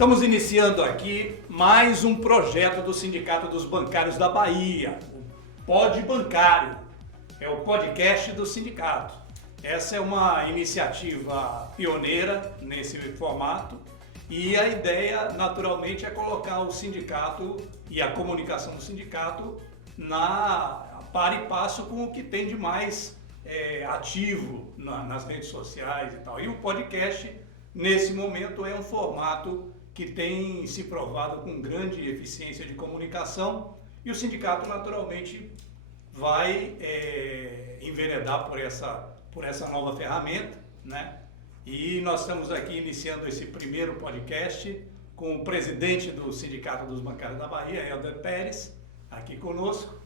Estamos iniciando aqui mais um projeto do Sindicato dos Bancários da Bahia, o Pod Bancário, é o podcast do sindicato. Essa é uma iniciativa pioneira nesse formato e a ideia, naturalmente, é colocar o sindicato e a comunicação do sindicato na par e passo com o que tem de mais ativo nas redes sociais e tal. E o podcast, nesse momento, é um formato que tem se provado com grande eficiência de comunicação e o sindicato, naturalmente, vai enveredar por essa nova ferramenta, né? E nós estamos aqui iniciando esse primeiro podcast com o presidente do Sindicato dos Bancários da Bahia, Helder Pérez, aqui conosco,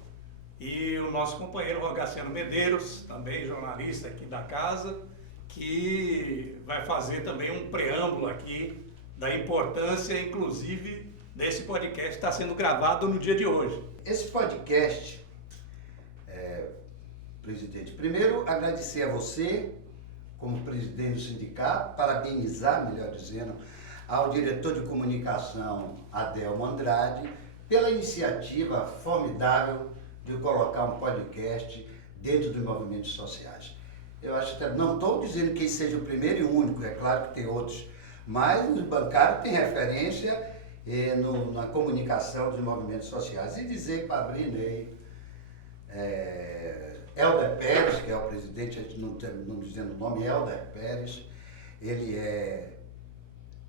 e o nosso companheiro Rogaciano Medeiros, também jornalista aqui da casa, que vai fazer também um preâmbulo aqui da importância, inclusive, desse podcast que está sendo gravado no dia de hoje. Esse podcast, presidente, primeiro agradecer a você, como presidente do sindicato, parabenizar, melhor dizendo, ao diretor de comunicação, Adelmo Andrade, pela iniciativa formidável de colocar um podcast dentro dos movimentos sociais. Eu acho que não estou dizendo que esse seja o primeiro e único, é claro que tem outros, mas o bancário tem referência na comunicação dos movimentos sociais. E dizer para abrir Helder Pérez, que é o presidente, a gente não dizendo o nome, Helder Pérez, ele é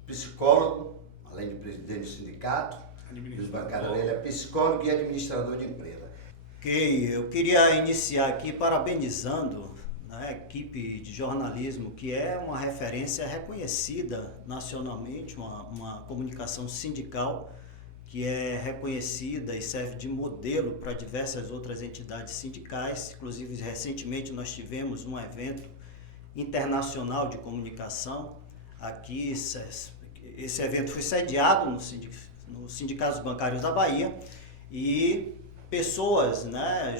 psicólogo, além de presidente do sindicato, dos bancários, ele é psicólogo e administrador de empresa. Ok, eu queria iniciar aqui parabenizando a equipe de jornalismo, que é uma referência reconhecida nacionalmente, uma comunicação sindical que é reconhecida e serve de modelo para diversas outras entidades sindicais. Inclusive, recentemente nós tivemos um evento internacional de comunicação aqui. Esse evento foi sediado no Sindicato dos Bancários da Bahia e pessoas,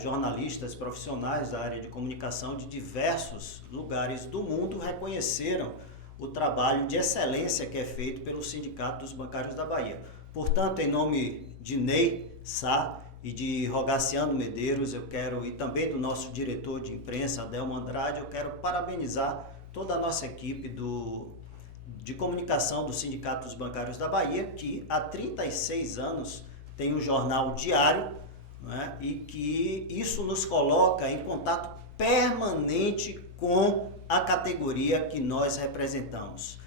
jornalistas, profissionais da área de comunicação de diversos lugares do mundo reconheceram o trabalho de excelência que é feito pelo Sindicato dos Bancários da Bahia. Portanto, em nome de Ney Sá e de Rogaciano Medeiros, e também do nosso diretor de imprensa, Adelmo Andrade, eu quero parabenizar toda a nossa equipe de comunicação do Sindicato dos Bancários da Bahia, que há 36 anos tem um jornal diário, e que isso nos coloca em contato permanente com a categoria que nós representamos.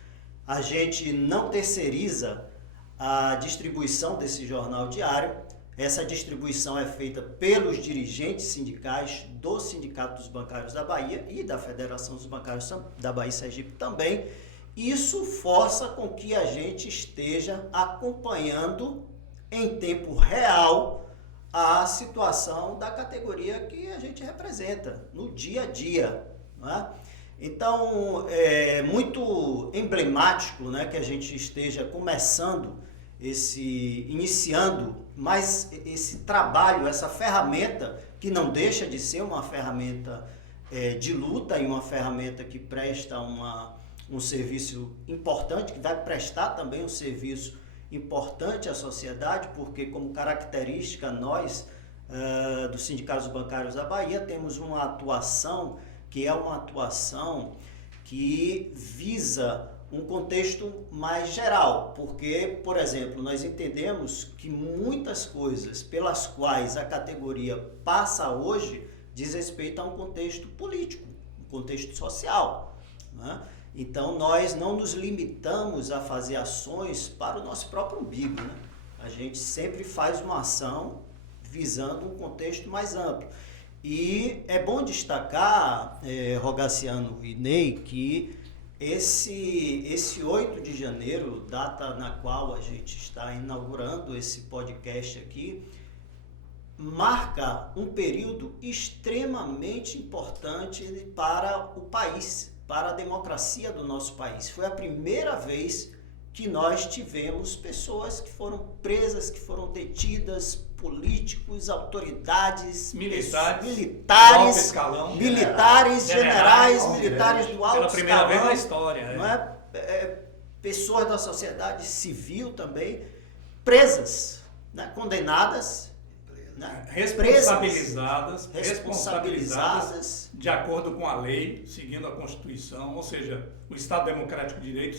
A gente não terceiriza a distribuição desse jornal diário. Essa distribuição é feita pelos dirigentes sindicais do Sindicato dos Bancários da Bahia e da Federação dos Bancários da Bahia e Sergipe também. Isso força com que a gente esteja acompanhando em tempo real a situação da categoria que a gente representa no dia a dia. Então, é muito emblemático, que a gente esteja iniciando mais esse trabalho, essa ferramenta que não deixa de ser uma ferramenta de luta e uma ferramenta que presta um serviço importante, que vai prestar também um serviço importante à sociedade, porque como característica nós, do Sindicato dos Bancários da Bahia, temos uma atuação que é uma atuação que visa um contexto mais geral, porque, por exemplo, nós entendemos que muitas coisas pelas quais a categoria passa hoje diz respeito a um contexto político, um contexto social, Então, nós não nos limitamos a fazer ações para o nosso próprio umbigo, A gente sempre faz uma ação visando um contexto mais amplo. E é bom destacar, Rogaciano e Ney, que esse 8 de janeiro, data na qual a gente está inaugurando esse podcast aqui, marca um período extremamente importante para o país, para a democracia do nosso país. Foi a primeira vez que nós tivemos pessoas que foram presas, que foram detidas, políticos, autoridades, militares, escalão, militares, generais, militares do alto escalão. Pela primeira vez na história. pessoas da sociedade civil também presas, né? Condenadas, né? Responsabilizadas de acordo com a lei, seguindo a Constituição, ou seja, o Estado Democrático de Direito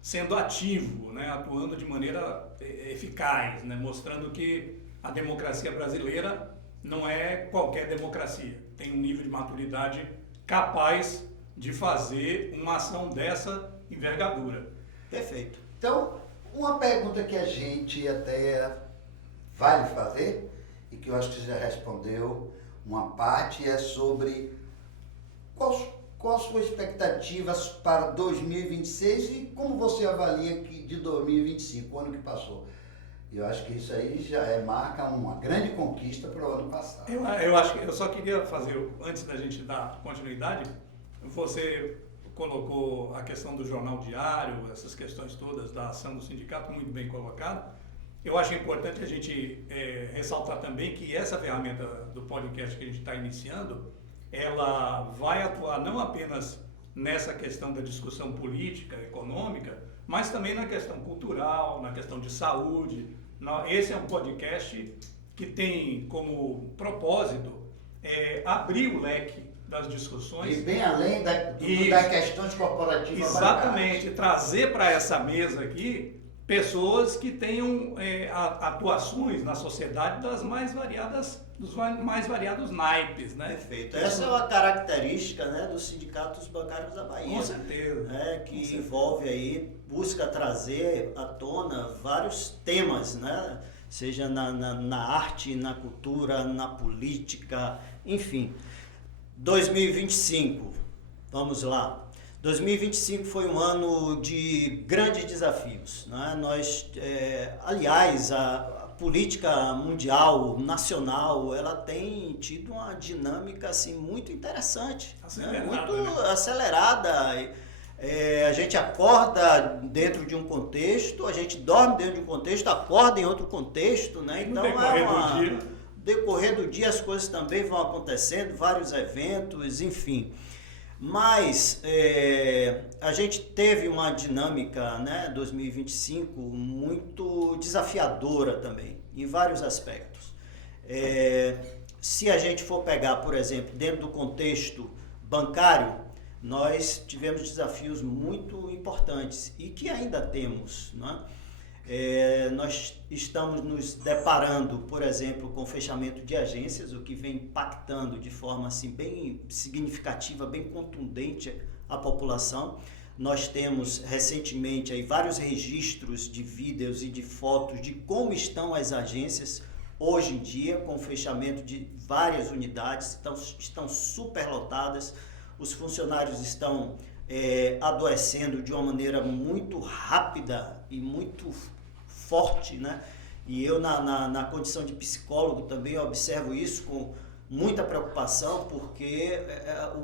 sendo ativo, né? Atuando de maneira eficaz, né? Mostrando que a democracia brasileira não é qualquer democracia, tem um nível de maturidade capaz de fazer uma ação dessa envergadura. Perfeito. Então, uma pergunta que a gente até vale fazer, e que eu acho que você já respondeu uma parte, é sobre qual a sua expectativa para 2026 e como você avalia que de 2025, o ano que passou. Eu acho que isso aí já marca uma grande conquista para o ano passado. Eu acho que eu só queria fazer, antes da gente dar continuidade, você colocou a questão do jornal diário, essas questões todas da ação do sindicato, muito bem colocado. Eu acho importante a gente ressaltar também que essa ferramenta do podcast que a gente está iniciando, ela vai atuar não apenas nessa questão da discussão política, econômica, mas também na questão cultural, na questão de saúde. Esse é um podcast que tem como propósito abrir o leque das discussões. E bem além das questões corporativas. Exatamente, trazer para essa mesa aqui pessoas que tenham atuações na sociedade dos mais variados naipes, né? Perfeito. Essa é uma característica, né, dos sindicatos bancários da Bahia. Com certeza. Né, que envolve aí, busca trazer à tona vários temas, né? Seja na arte, na cultura, na política, enfim. 2025, vamos lá. 2025 foi um ano de grandes desafios, né? Aliás, a política mundial, nacional, ela tem tido uma dinâmica assim, muito interessante, muito acelerada. A gente acorda dentro de um contexto, a gente dorme dentro de um contexto, acorda em outro contexto, né? Então, no decorrer do dia as coisas também vão acontecendo, vários eventos, enfim. Mas a gente teve uma dinâmica, né, 2025 muito desafiadora também, em vários aspectos. Se a gente for pegar, por exemplo, dentro do contexto bancário, nós tivemos desafios muito importantes e que ainda temos, né? Nós estamos nos deparando, por exemplo, com o fechamento de agências, o que vem impactando de forma assim, bem significativa, bem contundente a população. Nós temos recentemente aí, vários registros de vídeos e de fotos de como estão as agências hoje em dia, com o fechamento de várias unidades, estão superlotadas, os funcionários estão adoecendo de uma maneira muito rápida e muito forte, né? E eu na condição de psicólogo também observo isso com muita preocupação, porque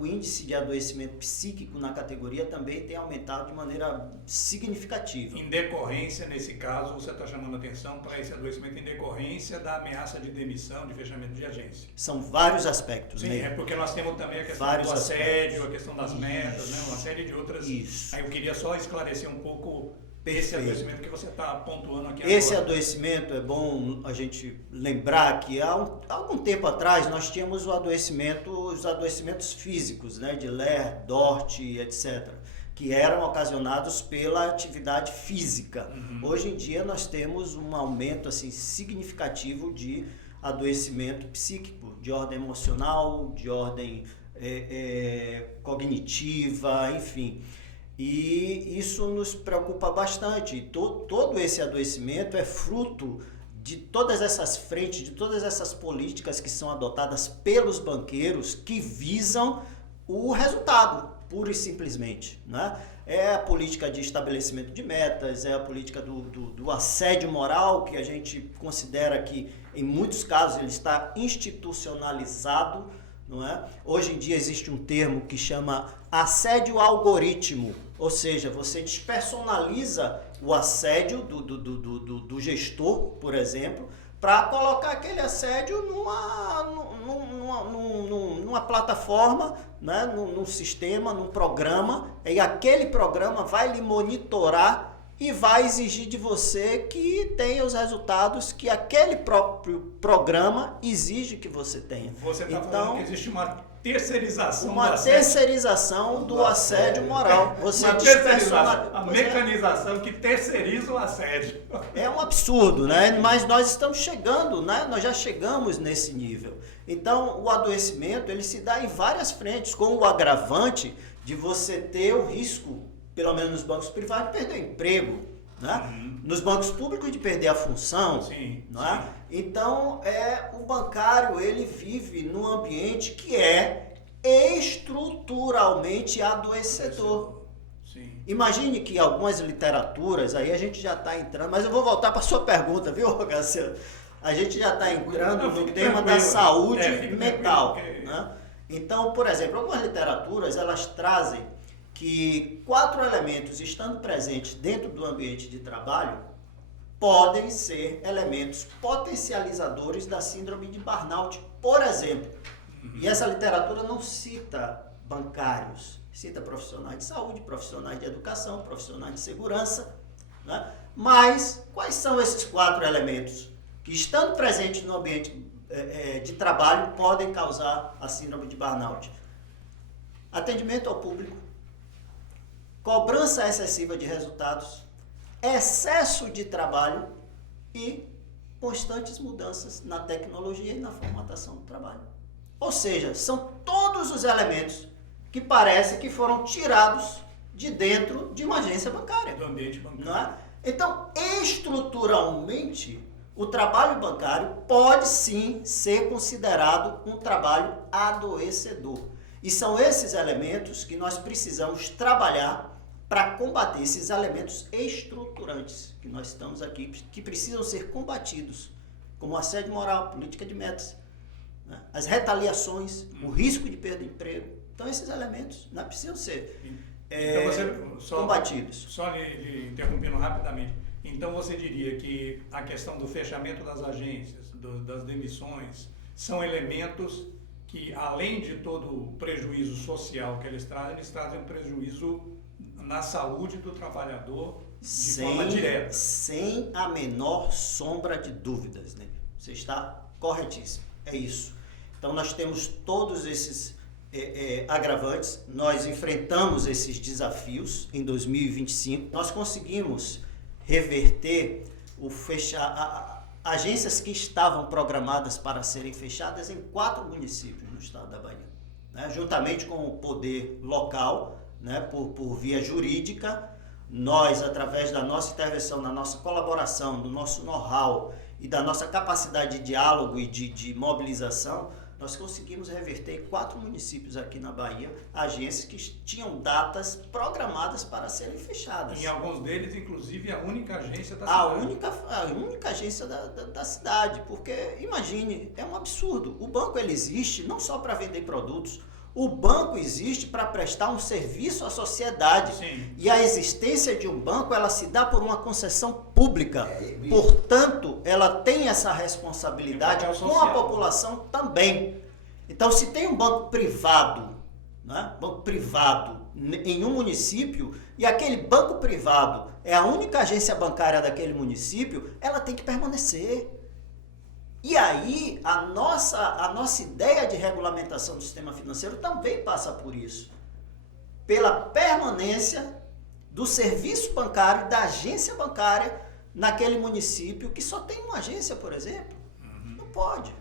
o índice de adoecimento psíquico na categoria também tem aumentado de maneira significativa. Em decorrência, nesse caso, você está chamando atenção para esse adoecimento em decorrência da ameaça de demissão, de fechamento de agência. São vários aspectos, sim, né? É porque nós temos também a questão vários do assédio, aspectos. A questão das metas, né? Uma série de outras. Isso. Aí eu queria só esclarecer um pouco esse adoecimento que você está pontuando aqui agora. Esse adoecimento, é bom a gente lembrar que há algum tempo atrás nós tínhamos os adoecimentos físicos, né, de Ler, Dort, etc., que eram ocasionados pela atividade física. Hoje em dia nós temos um aumento assim, significativo de adoecimento psíquico, de ordem emocional, de ordem cognitiva, enfim. E isso nos preocupa bastante. Todo esse adoecimento é fruto de todas essas frentes, de todas essas políticas que são adotadas pelos banqueiros que visam o resultado, pura e simplesmente, né? É a política de estabelecimento de metas, é a política do assédio moral, que a gente considera que, em muitos casos, ele está institucionalizado, não é? Hoje em dia existe um termo que chama assédio algoritmo, ou seja, você despersonaliza o assédio do gestor, por exemplo, para colocar aquele assédio numa numa plataforma, né, num sistema, num programa, e aquele programa vai lhe monitorar e vai exigir de você que tenha os resultados que aquele próprio programa exige que você tenha. Você está falando que existe uma terceirização do assédio moral. Você a mecanização que terceiriza o assédio. É um absurdo, né? Mas nós estamos chegando, né? Nós já chegamos nesse nível. Então, o adoecimento, ele se dá em várias frentes, com o agravante de você ter o risco, pelo menos nos bancos privados, de perder o emprego, né? Nos bancos públicos de perder a função, né? Então, o bancário, ele vive num ambiente que é estruturalmente adoecedor. Imagine que algumas literaturas, aí a gente já está entrando, mas eu vou voltar para a sua pergunta, viu, Garcia? A gente já está entrando no tema da saúde mental, né? Então, por exemplo, algumas literaturas, elas trazem que 4 elementos estando presentes dentro do ambiente de trabalho podem ser elementos potencializadores da síndrome de burnout, por exemplo. E essa literatura não cita bancários, cita profissionais de saúde, profissionais de educação, profissionais de segurança, né? Mas quais são esses 4 elementos que, estando presentes no ambiente de trabalho, podem causar a síndrome de burnout? Atendimento ao público, cobrança excessiva de resultados, excesso de trabalho e constantes mudanças na tecnologia e na formatação do trabalho. Ou seja, são todos os elementos que parece que foram tirados de dentro de uma agência bancária. Do ambiente bancário. Não é? Então, estruturalmente, o trabalho bancário pode sim ser considerado um trabalho adoecedor. E são esses elementos que nós precisamos trabalhar para combater, esses elementos estruturantes que nós estamos aqui, que precisam ser combatidos, como o assédio moral, política de metas, né? As retaliações, o risco de perda de emprego. Então, esses elementos não precisam ser combatidos. Só lhe interrompendo rapidamente. Então, você diria que a questão do fechamento das agências, das demissões, são elementos que, além de todo o prejuízo social que eles trazem um prejuízo na saúde do trabalhador de forma direta. Sem a menor sombra de dúvidas, né? Você está corretíssimo. É isso. Então, nós temos todos esses agravantes, nós enfrentamos esses desafios em 2025, nós conseguimos reverter agências que estavam programadas para serem fechadas em 4 municípios no estado da Bahia, né? Juntamente com o poder local, né? Por via jurídica, nós, através da nossa intervenção, da nossa colaboração, do nosso know-how e da nossa capacidade de diálogo e de mobilização, nós conseguimos reverter em 4 municípios aqui na Bahia agências que tinham datas programadas para serem fechadas. Em alguns deles, inclusive, a única agência da cidade. A única agência da cidade, porque, imagine, é um absurdo. O banco, ele existe não só para vender produtos, o banco existe para prestar um serviço à sociedade. Sim. E a existência de um banco, ela se dá por uma concessão pública. Portanto, ela tem essa responsabilidade com a população também. Então, se tem um banco privado, né, em um município, e aquele banco privado é a única agência bancária daquele município, ela tem que permanecer. E aí, a nossa ideia de regulamentação do sistema financeiro também passa por isso. Pela permanência do serviço bancário, da agência bancária, naquele município que só tem uma agência, por exemplo. Não pode.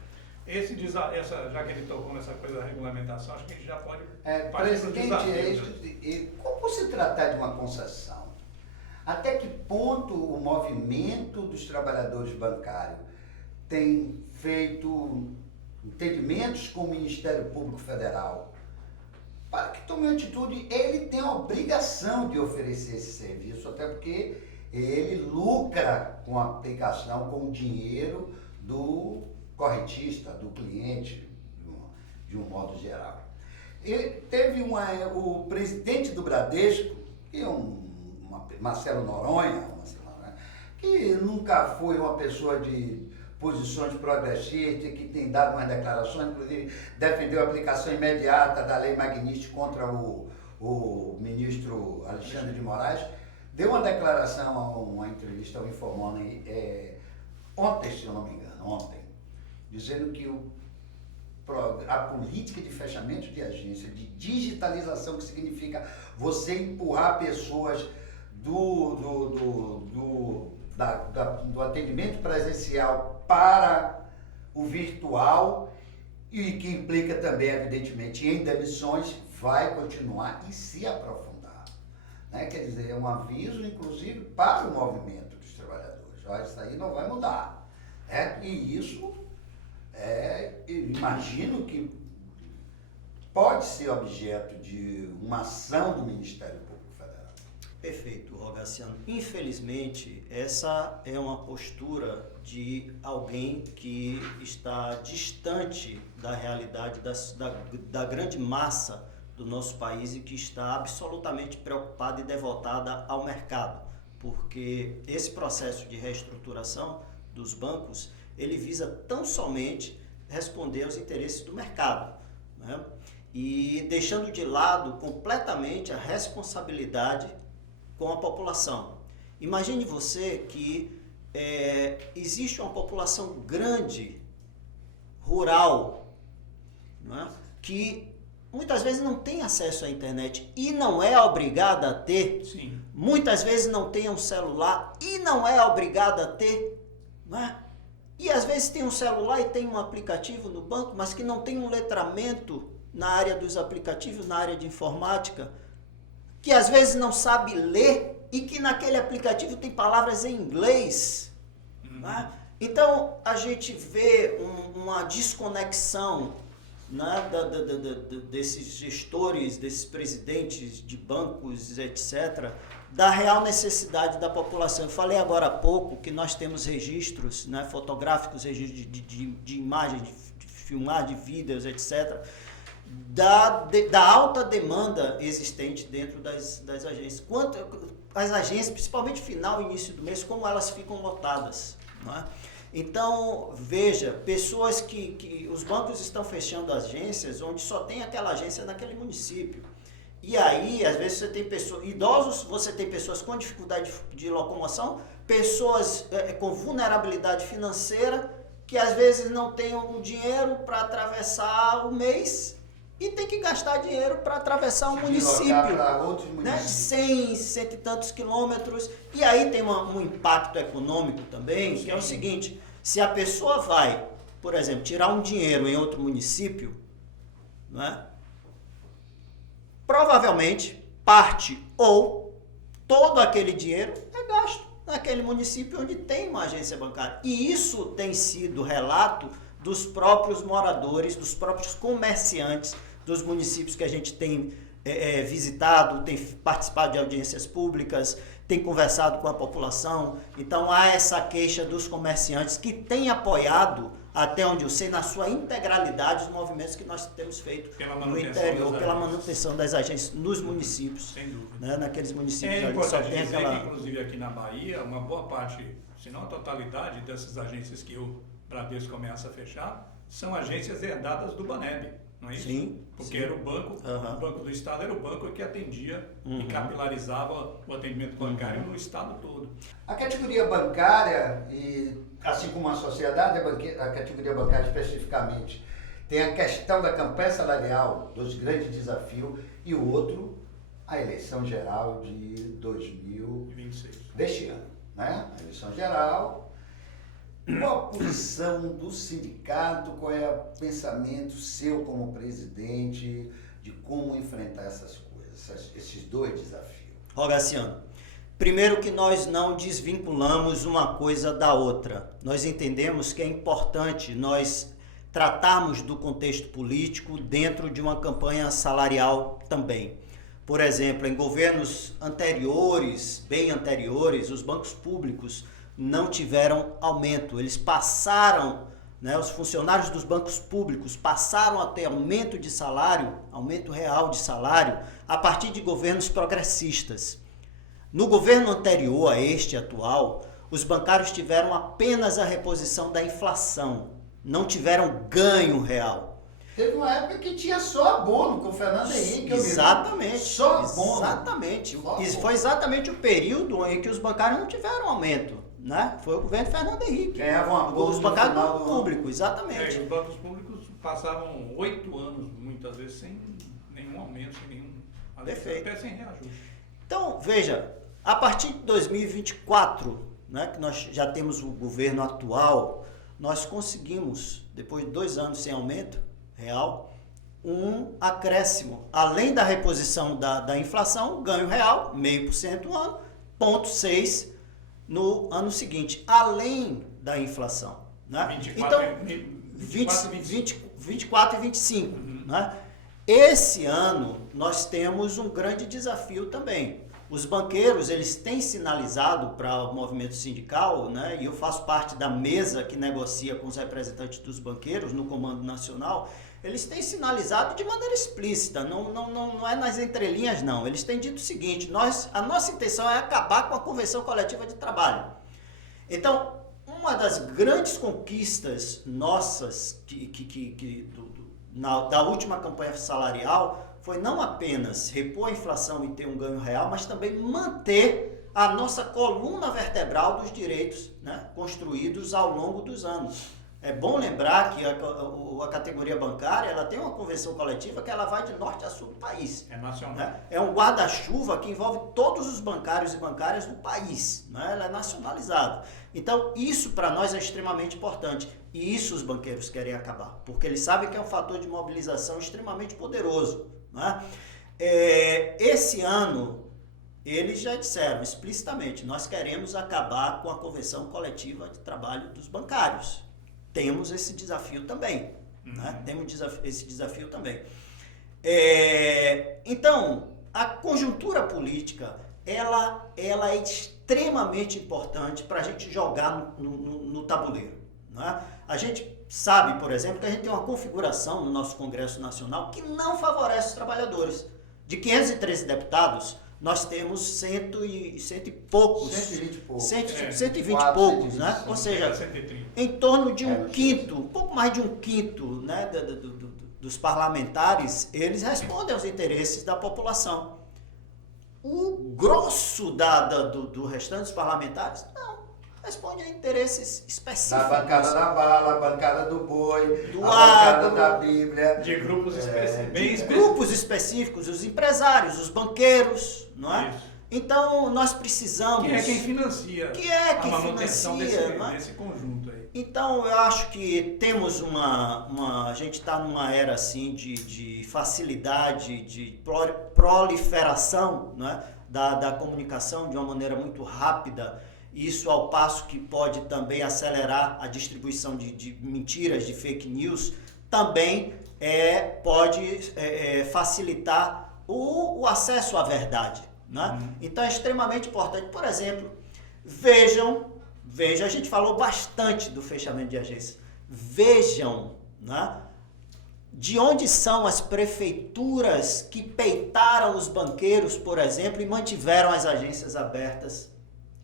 Já que ele tocou nessa coisa da regulamentação, acho que a gente já pode Presidente, como se tratar de uma concessão? Até que ponto o movimento dos trabalhadores bancários tem feito entendimentos com o Ministério Público Federal para que tome uma atitude? Ele tem a obrigação de oferecer esse serviço, até porque ele lucra com a aplicação, com o dinheiro do correntista, do cliente, de um modo geral. E teve o presidente do Bradesco, que é Marcelo Noronha, que nunca foi uma pessoa de posições progressistas, que tem dado umas declarações, inclusive defendeu a aplicação imediata da lei Magnitsky contra o ministro Alexandre de Moraes, deu uma declaração, uma entrevista ao Infomoney, ontem, se eu não me engano, dizendo que a política de fechamento de agência, de digitalização, que significa você empurrar pessoas do atendimento presencial para o virtual e que implica também, evidentemente, em demissões, vai continuar e se aprofundar. Né? Quer dizer, é um aviso, inclusive, para o movimento dos trabalhadores. Olha, isso aí não vai mudar. E isso, imagino que pode ser objeto de uma ação do Ministério Público Federal. Perfeito, Rogaciano. Infelizmente, essa é uma postura de alguém que está distante da realidade da grande massa do nosso país e que está absolutamente preocupada e devotada ao mercado, porque esse processo de reestruturação dos bancos, ele visa tão somente responder aos interesses do mercado, né? E deixando de lado completamente a responsabilidade com a população. Imagine você que existe uma população grande, rural, não é? Que muitas vezes não tem acesso à internet e não é obrigada a ter. Sim. Muitas vezes não tem um celular e não é obrigada a ter, não é? E às vezes tem um celular e tem um aplicativo no banco, mas que não tem um letramento na área dos aplicativos, na área de informática, que às vezes não sabe ler e que naquele aplicativo tem palavras em inglês. Né? Então, a gente vê uma desconexão, né, desses gestores, desses presidentes de bancos, etc., da real necessidade da população. Eu falei agora há pouco que nós temos registros, né, fotográficos, registros de imagens, de filmar, de vídeos, etc., da alta demanda existente dentro das agências. Quanto as agências, principalmente final e início do mês, como elas ficam lotadas, não é? Então, veja, pessoas que os bancos estão fechando agências onde só tem aquela agência naquele município. E aí, às vezes, você tem pessoas, idosos, você tem pessoas com dificuldade de locomoção, pessoas com vulnerabilidade financeira, que às vezes não têm o dinheiro para atravessar o mês e tem que gastar dinheiro para atravessar um município, né, de 100 e tantos quilômetros. E aí tem um impacto econômico também, que é o seguinte: se a pessoa vai, por exemplo, tirar um dinheiro em outro município, né, provavelmente parte ou todo aquele dinheiro é gasto naquele município onde tem uma agência bancária. E isso tem sido relato dos próprios moradores, dos próprios comerciantes dos municípios que a gente tem visitado, tem participado de audiências públicas, tem conversado com a população. Então há essa queixa dos comerciantes que têm apoiado, até onde eu sei, na sua integralidade, os movimentos que nós temos feito no interior, pela manutenção das agências nos municípios. Sem dúvida. Né, naqueles municípios. É importante dizer que, inclusive aqui na Bahia, uma boa parte, se não a totalidade dessas agências que o Bradesco começa a fechar, são agências herdadas do Baneb, não é isso? Sim. Porque era o banco, o Banco do Estado era o banco que atendia e capilarizava o atendimento bancário no Estado todo. A categoria bancária, e assim como a sociedade, a categoria bancária especificamente, tem a questão da campanha salarial, dos grandes desafios, e o outro, a eleição geral de 2026, deste ano, né? A eleição geral. Qual a posição do sindicato, qual é o pensamento seu como presidente de como enfrentar essas coisas, esses dois desafios? Rogaciano, primeiro que nós não desvinculamos uma coisa da outra. Nós entendemos que é importante nós tratarmos do contexto político dentro de uma campanha salarial também. Por exemplo, em governos anteriores, bem anteriores, os bancos públicos não tiveram aumento. Eles passaram, né, os funcionários dos bancos públicos passaram a ter aumento de salário, aumento real de salário, a partir de governos progressistas. No governo anterior a este atual, os bancários tiveram apenas a reposição da inflação, não tiveram ganho real. Teve uma época que tinha só abono com o Fernando Henrique. Exatamente. Só abono. Exatamente. Só Isso abono. foi exatamente o período em que os bancários não tiveram aumento, né? Foi o governo Fernando Henrique. Ganhavam abono Os no bancários final do do público, exatamente. Os bancos públicos passavam 8 anos, muitas vezes, sem nenhum aumento, sem nenhum... Perfeito. Até sem reajuste. Então, veja, a partir de 2024, né, que nós já temos o governo atual, nós conseguimos, depois de 2 anos sem aumento real, um acréscimo. Além da reposição da inflação, ganho real, 0,5% no ano, 0,6% no ano seguinte, além da inflação. Né? 24 e 25. Né? Esse ano nós temos um grande desafio também. Os banqueiros, eles têm sinalizado para o movimento sindical, né, e eu faço parte da mesa que negocia com os representantes dos banqueiros no Comando Nacional, eles têm sinalizado de maneira explícita, não é nas entrelinhas não. Eles têm dito o seguinte, a nossa intenção é acabar com a convenção coletiva de trabalho. Então, uma das grandes conquistas nossas da última campanha salarial foi não apenas repor a inflação e ter um ganho real, mas também manter a nossa coluna vertebral dos direitos, né, construídos ao longo dos anos. É bom lembrar que a categoria bancária ela tem uma convenção coletiva que ela vai de norte a sul do país. É nacional. Né? É um guarda-chuva que envolve todos os bancários e bancárias do país. Né? Ela é nacionalizada. Então, isso para nós é extremamente importante. E isso os banqueiros querem acabar, porque eles sabem que é um fator de mobilização extremamente poderoso. Né? Esse ano, eles já disseram explicitamente, nós queremos acabar com a convenção coletiva de trabalho dos bancários. Temos esse desafio também. Né? Temos esse desafio também. Então, a conjuntura política, ela é extremamente importante para a gente jogar no tabuleiro. Né? A gente sabe, por exemplo, que a gente tem uma configuração no nosso Congresso Nacional que não favorece os trabalhadores. De 513 deputados, nós temos 120 e poucos. 120 e poucos, né? Ou seja, em torno de um quinto, um pouco mais de um quinto, né, dos parlamentares, eles respondem aos interesses da população. O grosso do restante dos parlamentares, não. Responde a interesses específicos. Da bancada da bala, a bancada do boi, do a bancada agro, da Bíblia. De grupos específicos. Grupos específicos, os empresários, os banqueiros, não é? Isso. Então, nós precisamos... Que é quem financia a manutenção financia, desse conjunto aí. Então, eu acho que temos a gente está numa era assim de facilidade, de proliferação, né, da comunicação de uma maneira muito rápida. Isso ao passo que pode também acelerar a distribuição de mentiras, de fake news, também pode facilitar o acesso à verdade. Né? Então é extremamente importante. Por exemplo, vejam, a gente falou bastante do fechamento de agências. Vejam, né, de onde são as prefeituras que peitaram os banqueiros, por exemplo, e mantiveram as agências abertas.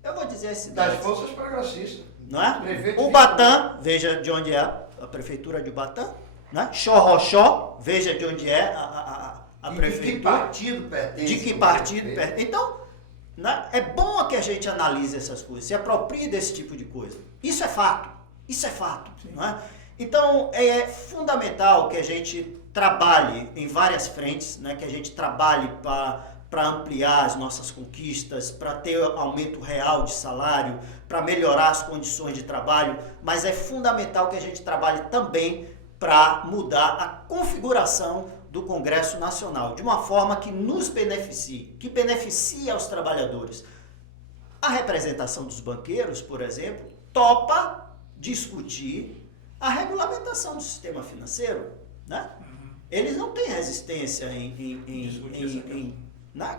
Eu vou dizer as cidades. Das forças progressistas. Não é? Prefeito Ubatã, veja de onde é a prefeitura de Ubatã. Né? Xorroxó, veja de onde é a prefeitura. De que partido pertence? De que partido pertence. Então, né, é bom que a gente analise essas coisas, se aproprie desse tipo de coisa. Isso é fato. Não é? Então, é fundamental que a gente trabalhe em várias frentes, né, que a gente trabalhe para ampliar as nossas conquistas, para ter aumento real de salário, para melhorar as condições de trabalho, mas é fundamental que a gente trabalhe também para mudar a configuração do Congresso Nacional, de uma forma que nos beneficie, que beneficie aos trabalhadores. A representação dos banqueiros, por exemplo, topa discutir a regulamentação do sistema financeiro. Né? Eles não têm resistência em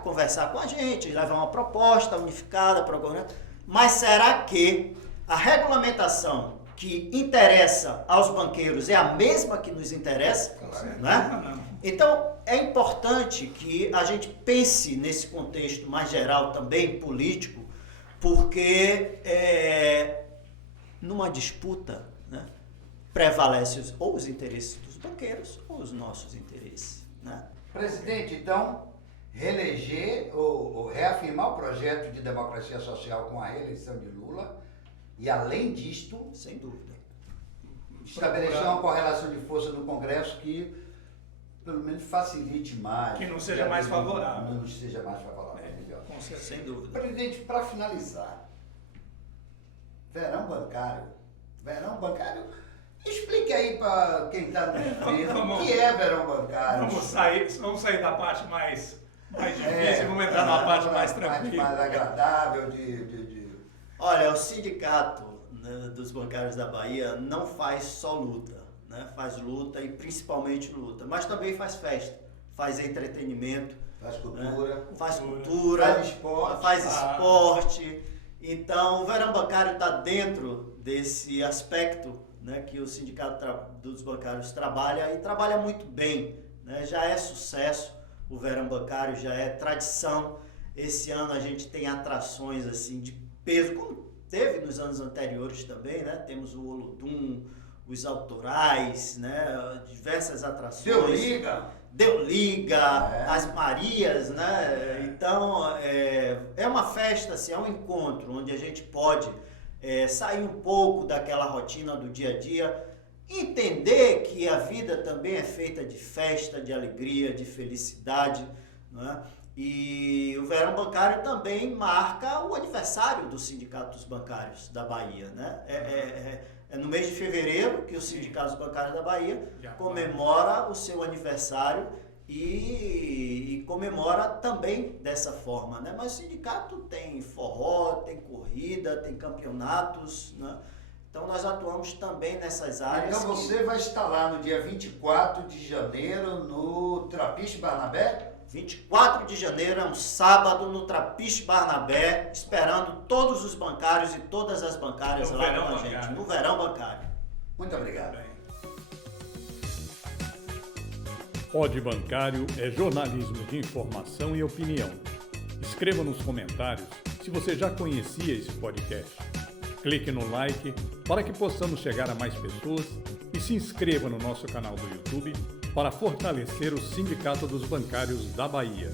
conversar com a gente, levar uma proposta unificada para o governo. Mas será que a regulamentação que interessa aos banqueiros é a mesma que nos interessa? Né? Então, é importante que a gente pense nesse contexto mais geral também, político, porque numa disputa, né, prevalece ou os interesses dos banqueiros ou os nossos interesses, né? Presidente, então, reeleger ou reafirmar o projeto de democracia social com a reeleição de Lula e, além disto, Sem dúvida. estabelecer uma correlação de força no Congresso que, pelo menos, facilite mais. Que não seja mais favorável. Não seja mais favorável. Melhor. Com certeza. Sem dúvida. Presidente, para finalizar, verão bancário. Verão bancário, explique aí para quem está nos vendo o que é verão bancário. Vamos sair da parte mais difícil, vamos entrar numa parte mais tranquila. Mais agradável Olha, o sindicato, né, dos bancários da Bahia não faz só luta, né? Faz luta e principalmente luta, mas também faz festa, faz entretenimento, Faz cultura. né? Faz cultura, Faz esporte. esporte. Então, o verão bancário está dentro desse aspecto, né, que o sindicato dos bancários trabalha e trabalha muito bem, né? Já é sucesso, o verão bancário já é tradição. Esse ano a gente tem atrações assim de peso, como teve nos anos anteriores também, né? Temos o Olodum, os autorais, né? Diversas atrações. Deu Liga, as Marias, né? Então, é uma festa, assim, é um encontro onde a gente pode sair um pouco daquela rotina do dia a dia, entender que a vida também é feita de festa, de alegria, de felicidade, né? E o verão bancário também marca o aniversário do Sindicato dos Bancários da Bahia, né? É no mês de fevereiro que o Sindicato dos Bancários da Bahia comemora o seu aniversário e comemora também dessa forma, né? Mas o sindicato tem forró, tem corrida, tem campeonatos, né? Então nós atuamos também nessas áreas. Então você vai estar lá no dia 24 de janeiro no Trapiche Barnabé? 24 de janeiro é um sábado no Trapiche Barnabé, esperando todos os bancários e todas as bancárias lá com a gente, no verão bancário. Muito obrigado. Pod Bancário é jornalismo de informação e opinião. Escreva nos comentários se você já conhecia esse podcast. Clique no like para que possamos chegar a mais pessoas e se inscreva no nosso canal do YouTube para fortalecer o Sindicato dos Bancários da Bahia.